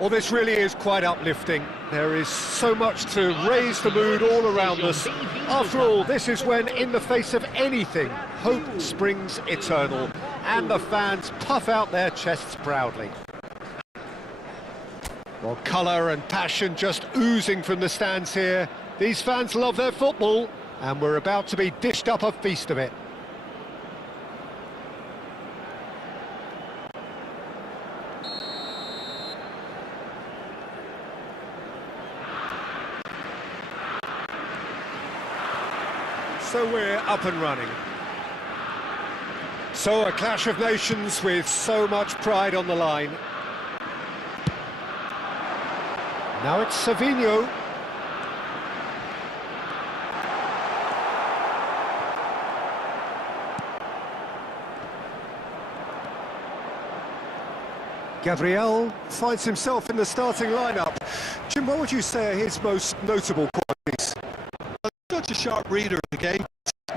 Well, this really is quite uplifting. There is so much to raise the mood all around us. After all, this is when, in the face of anything, hope springs eternal, and the fans puff out their chests proudly. Well, colour and passion just oozing from the stands here. These fans love their football, and we're about to be dished up a feast of it. So we're up and running. So a clash of nations with so much pride on the line. Now it's Savinho. Gabriel finds himself in the starting lineup. Jim, what would you say are his most notable qualities? Such a sharp reader of the game,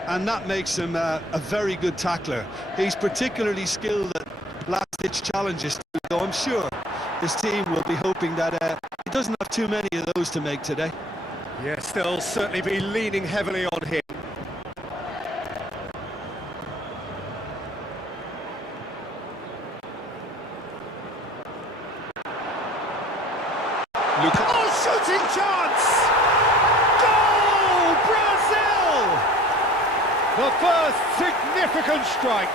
and that makes him a very good tackler. He's particularly skilled at last-ditch challenges, so I'm sure his team will be hoping that he doesn't have too many of those to make today. Yes, they'll certainly be leaning heavily on him. Oh, shooting chance! The first significant strike.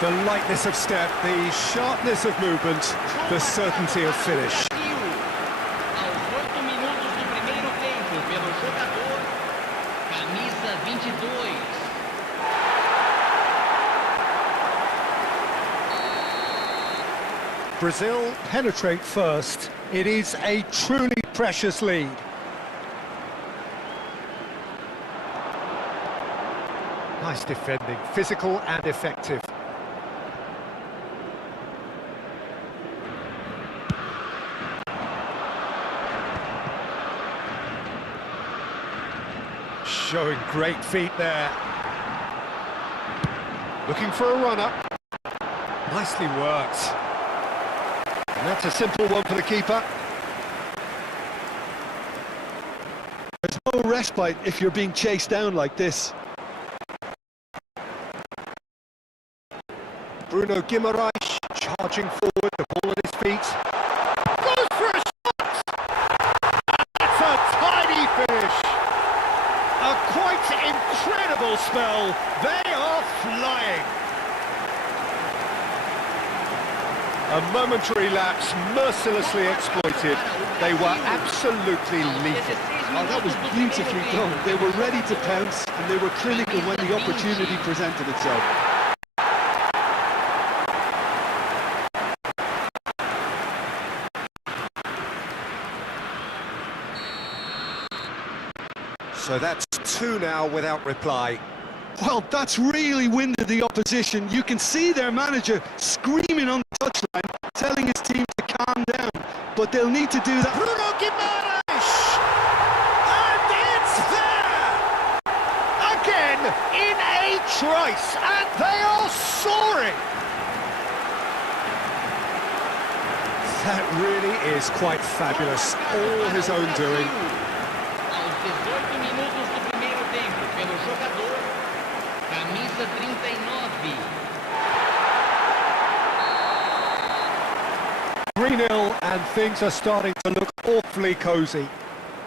The lightness of step, the sharpness of movement, the certainty of finish. Aos 8 minutos do primeiro tempo, pelo jogador, camisa 22. Brazil penetrate first. It is a truly precious lead. Nice defending, physical and effective. Showing great feet there. Looking for a run-up. Nicely worked. And that's a simple one for the keeper. There's no respite if you're being chased down like this. Bruno Guimaraes charging forward, the ball at his feet. Goes for a shot! That's a tidy finish! A quite incredible spell. They are flying. A momentary lapse mercilessly exploited. They were absolutely lethal. Oh, that was beautifully done. They were ready to pounce, and they were clinical when the opportunity presented itself. So that's two now without reply. Well, that's really winded the opposition. You can see their manager screaming on the touchline, telling his team to calm down, but they'll need to do that. Bruno Guimaraes! And it's there! Again, in a trice, and they are soaring! That really is quite fabulous, all his own doing. Aos 18 minutos do primeiro tempo, pelo jogador, camisa 39. 3-0, and things are starting to look awfully cosy.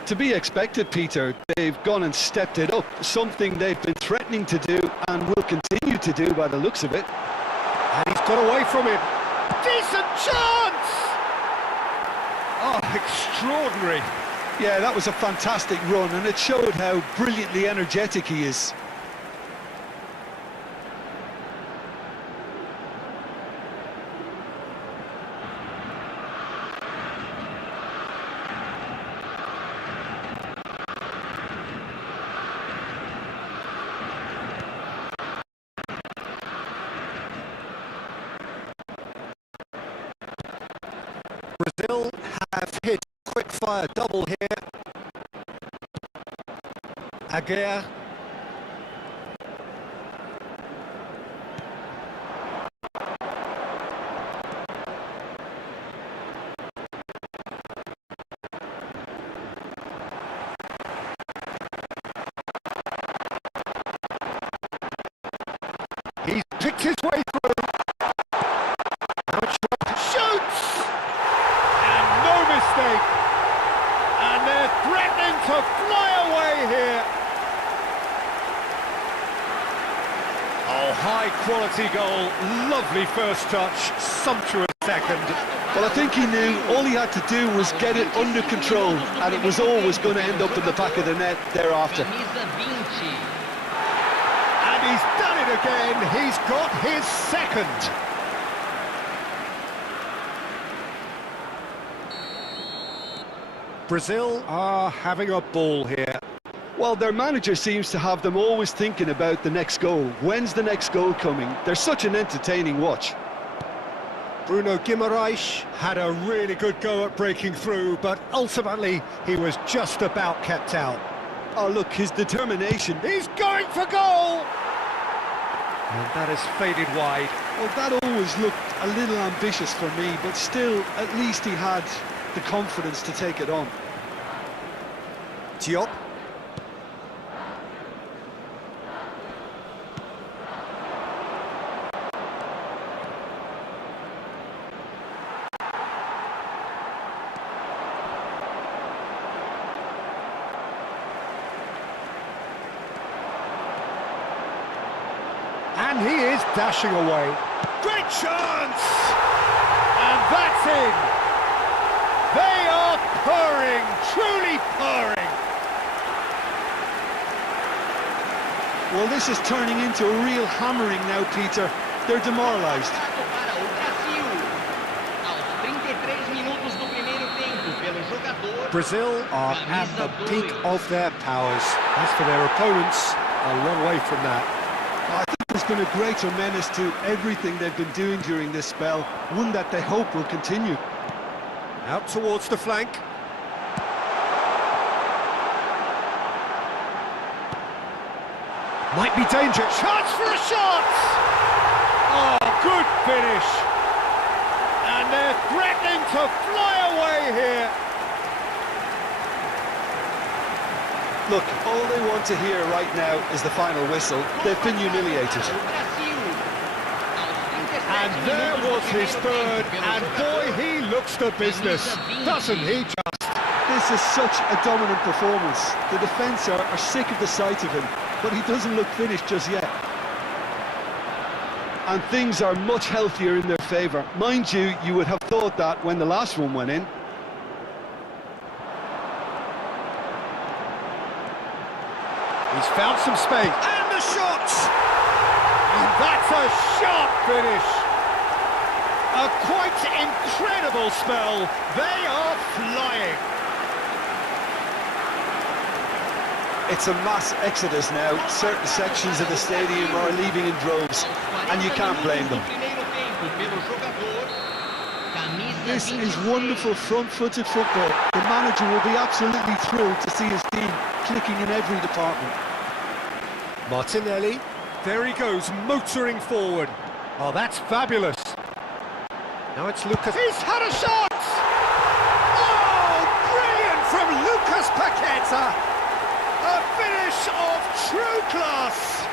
To be expected, Peter. They've gone and stepped it up, something they've been threatening to do and will continue to do by the looks of it. And he's got away from him. Decent chance! Oh, extraordinary. Yeah, that was a fantastic run, and it showed how brilliantly energetic he is. Brazil have hit a quick-fire double here. Aguirre. He's picked his way through. Shoots! And no mistake. And they're threatening to fly away here. Oh, high quality goal. Lovely first touch. Sumptuous second. Well, I think he knew all he had to do was get it under control, and it was always going to end up in the back of the net thereafter. Camisa 20. And he's done it again. He's got his second. Brazil are having a ball here. Well, their manager seems to have them always thinking about the next goal. When's the next goal coming? They're such an entertaining watch. Bruno Guimaraes had a really good go at breaking through, but ultimately he was just about kept out. Oh, look, his determination. He's going for goal! And that has faded wide. Well, that always looked a little ambitious for me, but still, at least he had the confidence to take it on. Diop. And he is dashing away. Great chance! And that's in! They are purring, truly purring! Well, this is turning into a real hammering now, Peter. They're demoralised. Para o Brasil. Aos 33 minutos do primeiro tempo, pelo jogador. Brazil are at the peak of their powers. As for their opponents, a long way from that. I think there's been a greater menace to everything they've been doing during this spell, one that they hope will continue. Out towards the flank. Might be danger. Chance for a shot! Oh, good finish. And they're threatening to fly away here. Look, all they want to hear right now is the final whistle. They've been humiliated. And there was his third, and boy, he looks the business, doesn't he just? This is such a dominant performance. The defence are sick of the sight of him, but he doesn't look finished just yet. And things are much healthier in their favour. Mind you, you would have thought that when the last one went in. He's found some space, and the shot! And that's a sharp finish! A quite incredible spell. They are flying. It's a mass exodus now. Certain sections of the stadium are leaving in droves, and you can't blame them. This is wonderful front-footed football. The manager will be absolutely thrilled to see his team clicking in every department. Martinelli, there he goes, motoring forward. Oh, that's fabulous. Now it's Lucas. He's had a shot! Oh, brilliant from Lucas Paqueta! A finish of true class!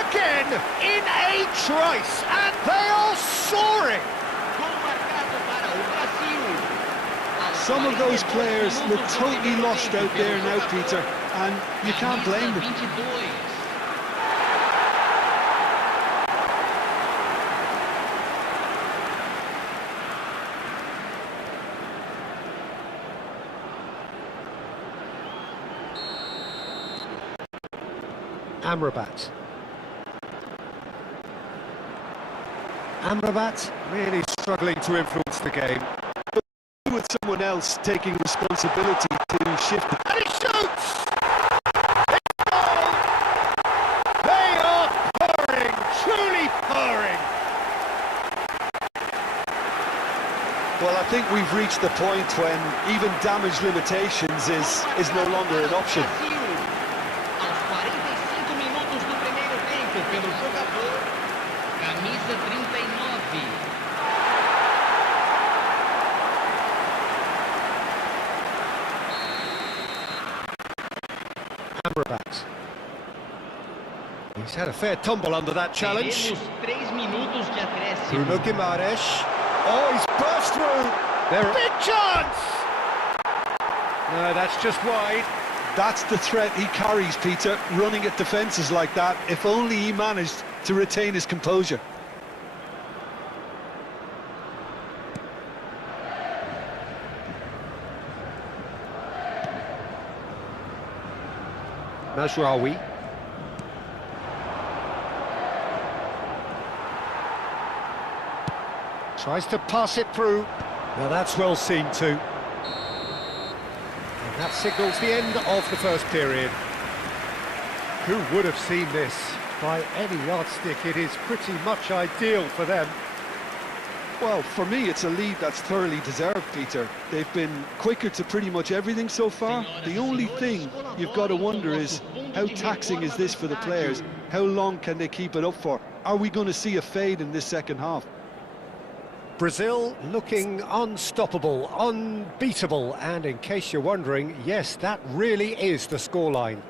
Again, in a trice, and they are soaring! Some of those players look totally lost out there now, Peter, and you can't blame them. Amrabat. Amrabat really struggling to influence the game. With someone else taking responsibility to shift it. And he shoots! It's goal! They are purring, truly purring! Well, I think we've reached the point when even damage limitations is no longer an option. Aos 45 minutos do primeiro tempo pelo jogador, camisa 39. Amrabat. He's had a fair tumble under that challenge. Teremos 3 minutos de acréscimo. Bruno Guimaraes. Oh, he's burst through. There, big chance! No, that's just wide. That's the threat he carries, Peter, running at defences like that. If only he managed to retain his composure. Mazraoui. Tries to pass it through. Now that's well seen too. And that signals the end of the first period. Who would have seen this? By any yardstick, it is pretty much ideal for them. Well, for me, it's a lead that's thoroughly deserved, Peter. They've been quicker to pretty much everything so far. The only thing you've got to wonder is, how taxing is this for the players? How long can they keep it up for? Are we going to see a fade in this second half? Brazil looking unstoppable, unbeatable, and in case you're wondering, yes, that really is the scoreline.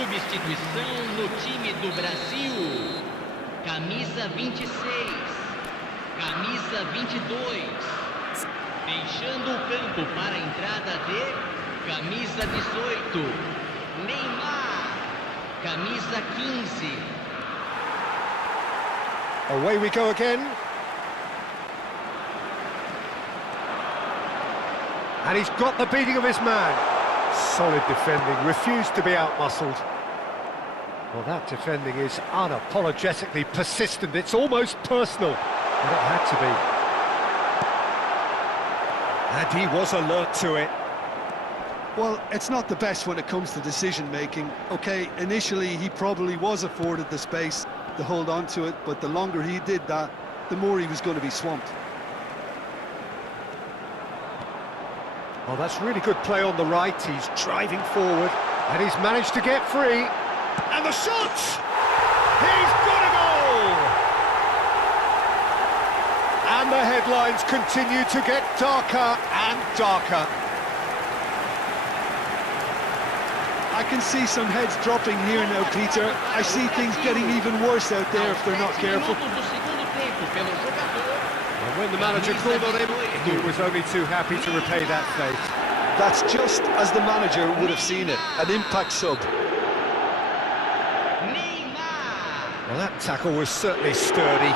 Substituição no time do Brasil. Camisa 26. Camisa 22. Deixando o campo para a entrada de camisa 18. Neymar. Camisa 15. Away we go again. And he's got the beating of his man. Solid defending, refused to be out-muscled. Well, that defending is unapologetically persistent. It's almost personal. And it had to be. And he was alert to it. Well, it's not the best when it comes to decision-making. OK, initially he probably was afforded the space to hold on to it, but the longer he did that, the more he was going to be swamped. Oh, that's really good play on the right. He's driving forward, and he's managed to get free. And the shot! He's got a goal! And the headlines continue to get darker and darker. I can see some heads dropping here now, Peter. I see things getting even worse out there if they're not careful. And when the manager called on him, he was only too happy to repay that fate. That's just as the manager would have seen it, an impact sub. Well, that tackle was certainly sturdy.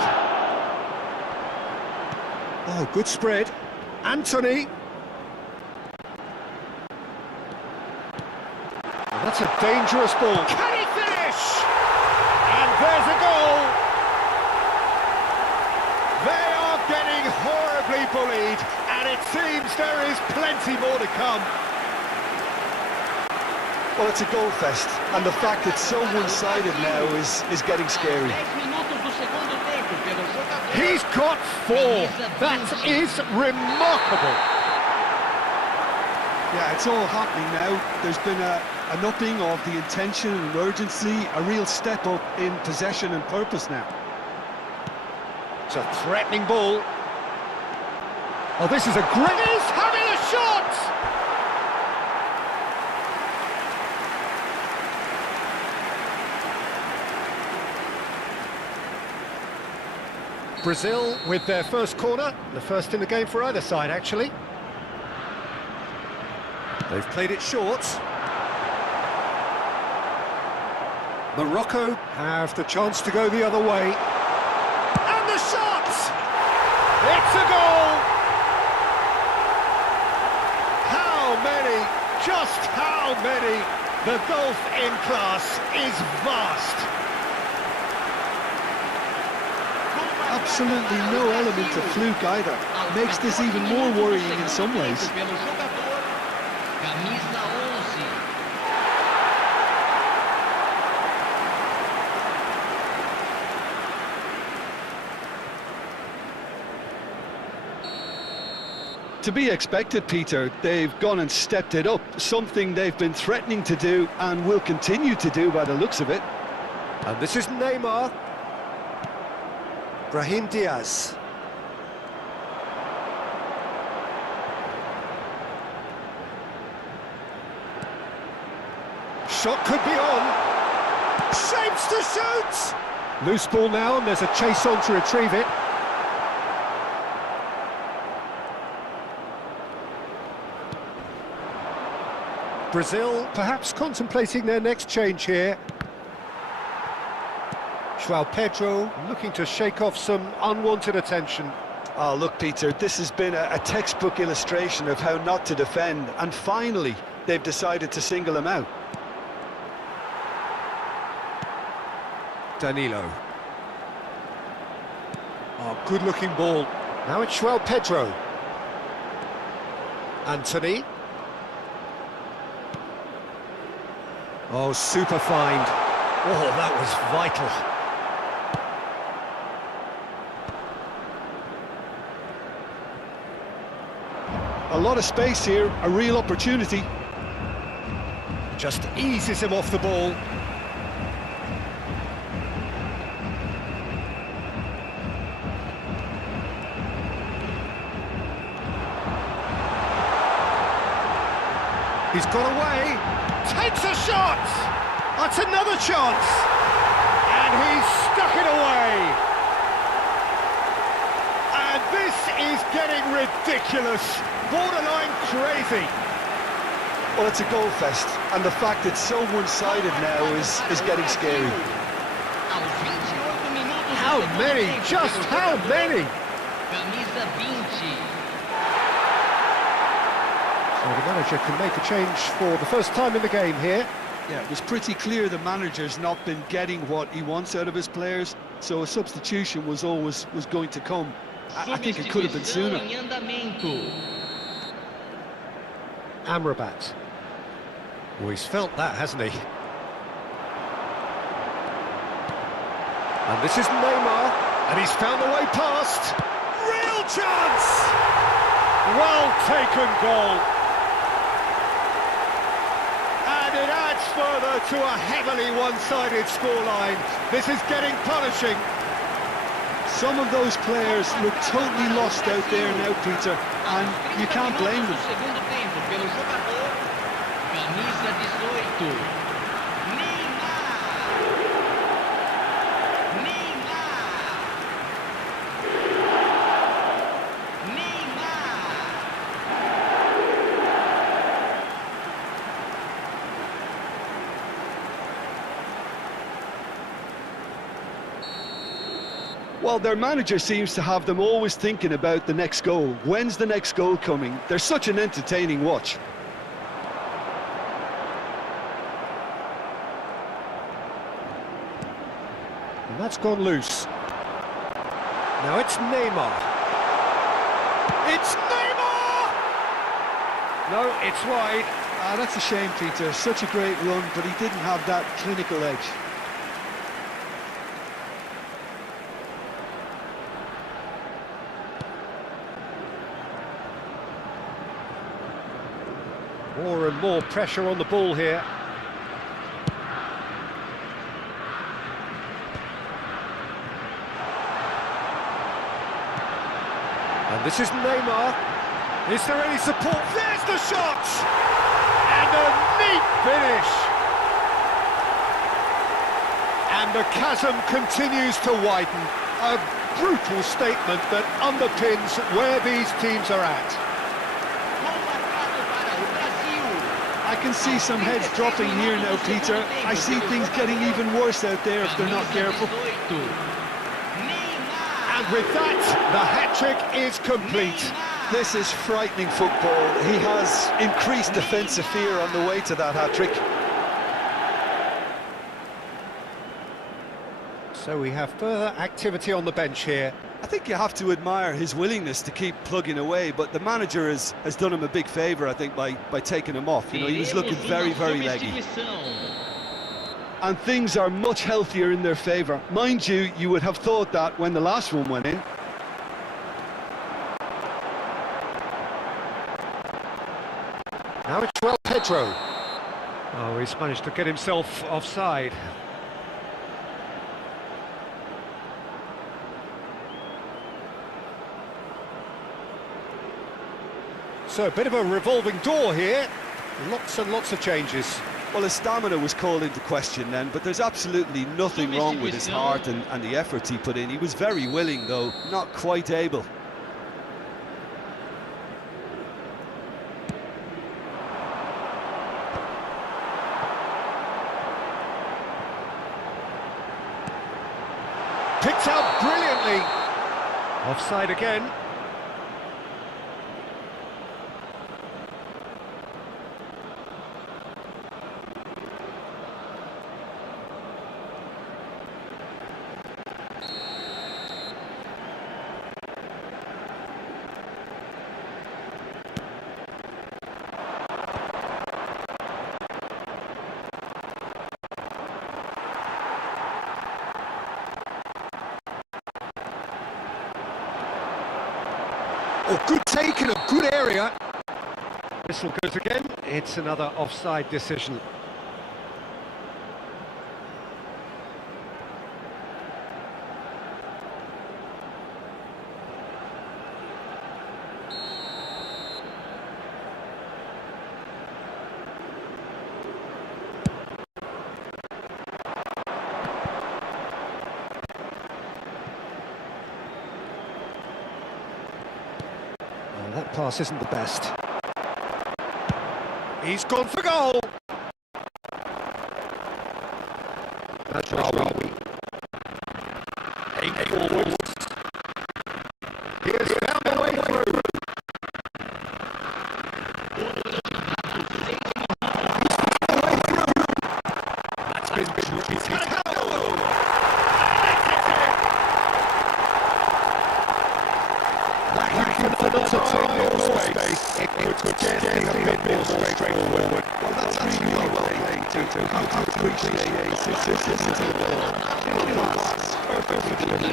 Oh, good spread. Anthony. And that's a dangerous ball. Can he finish? And there's a goal. They are getting horribly bullied, and it seems there is plenty more to come. Well, it's a goal fest, and the fact it's so one-sided now is getting scary. He's got 4. That is remarkable. Yeah, it's all happening now. There's been an upping of the intention and urgency, a real step up in possession and purpose now. It's a threatening ball. Oh, this is a great... He's having a shot! Brazil with their first corner, the first in the game for either side, actually. They've played it short. Morocco have the chance to go the other way. And the shot! It's a goal! How many? Just how many? The gulf in class is vast. Absolutely no element of fluke either. Makes this even more worrying in some ways. To be expected, Peter. They've gone and stepped it up, something they've been threatening to do and will continue to do by the looks of it. And this is Neymar. Brahim Diaz. Shot could be on. Shapes to shoot! Loose ball now, and there's a chase on to retrieve it. Brazil perhaps contemplating their next change here. João Pedro looking to shake off some unwanted attention. Oh, look, Peter, this has been a textbook illustration of how not to defend, and finally they've decided to single him out. Danilo. Oh, good-looking ball. Now it's João Pedro. Anthony. Oh, super find. Oh, that was vital. A lot of space here, a real opportunity. Just eases him off the ball. He's got away. Takes a shot! That's another chance! And he's stuck it away! And this is getting ridiculous, borderline crazy. Well, it's a goal fest, and the fact it's so one-sided now is getting scary. How many? Just how many? Well, the manager can make a change for the first time in the game here. Yeah, it was pretty clear the manager's not been getting what he wants out of his players, so a substitution was going to come. I think it could have been sooner. Amrabat. Well, he's felt that, hasn't he? And this is Neymar, and he's found the way past. Real chance! Well taken goal. And it adds further to a heavily one-sided scoreline. This is getting punishing. Some of those players look totally lost out there now, Peter, and you can't blame them. Well, their manager seems to have them always thinking about the next goal. When's the next goal coming? They're such an entertaining watch. And that's gone loose. Now it's Neymar. It's Neymar! No, it's wide. Ah, that's a shame, Peter. Such a great run, but he didn't have that clinical edge. More and more pressure on the ball here. And this is Neymar. Is there any support? There's the shot! And a neat finish! And the chasm continues to widen. A brutal statement that underpins where these teams are at. I can see some heads dropping here now, Peter. I see things getting even worse out there if they're not careful. And with that, the hat-trick is complete. This is frightening football. He has increased defensive fear on the way to that hat-trick. So we have further activity on the bench here. I think you have to admire his willingness to keep plugging away, but the manager has done him a big favour, I think, by taking him off. You know, he was looking very, very leggy. And things are much healthier in their favour. Mind you, you would have thought that when the last one went in. Now it's well Pedro. Oh, he's managed to get himself offside. So a bit of a revolving door here. Lots and lots of changes. Well, his stamina was called into question then, but there's absolutely nothing wrong with his heart and the efforts he put in. He was very willing, though, not quite able. Picked out brilliantly. Offside again. Oh, good take in a good area. Whistle goes again. It's another offside decision. That pass isn't the best. He's gone for goal. That's Rawi. 8 forwards. He has found a way through. It could get a bit more straightforward. Well, that's actually well played to appreciate his system to the ball. That's perfectly good.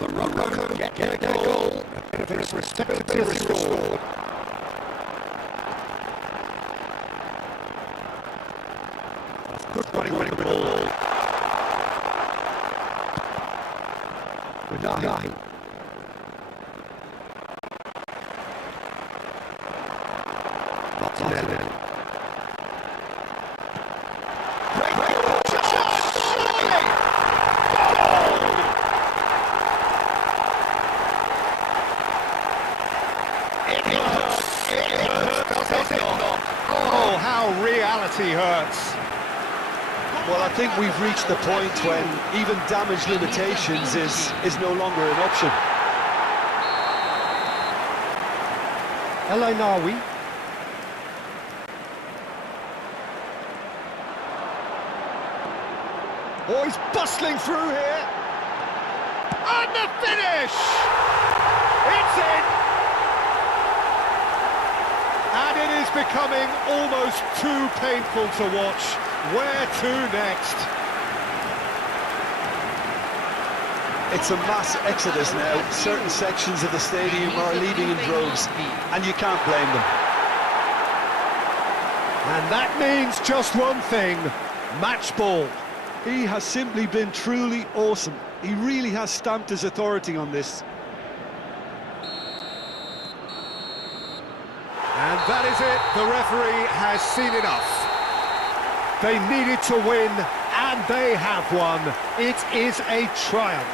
The runner get a goal. A bit of respectability restored. Good running with the ball. With 9. Martinelli. Great goal! Oh, how reality hurts. Well, I think we've reached the point when even damage limitations is no longer an option. El Ainawi. Oh, he's bustling through here. And the finish! It's in! And it is becoming almost too painful to watch. Where to next? It's a mass exodus now. Certain sections of the stadium are leaving in droves, and you can't blame them. And that means just one thing, match ball. He has simply been truly awesome. He really has stamped his authority on this. And that is it, the referee has seen enough. They needed to win, and they have won. It is a triumph.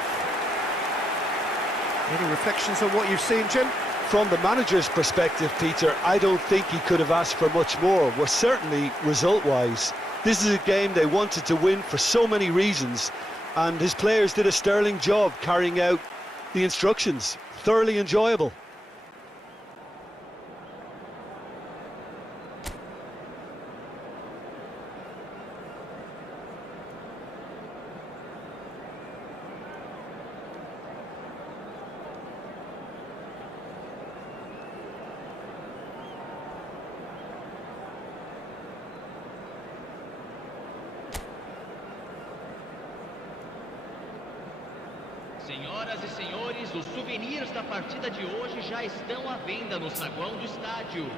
Any reflections on what you've seen, Jim? From the manager's perspective, Peter, I don't think he could have asked for much more. Well, certainly result-wise. This is a game they wanted to win for so many reasons, and his players did a sterling job carrying out the instructions. Thoroughly enjoyable. Senhoras e senhores, os souvenirs da partida de hoje já estão à venda no saguão do estádio.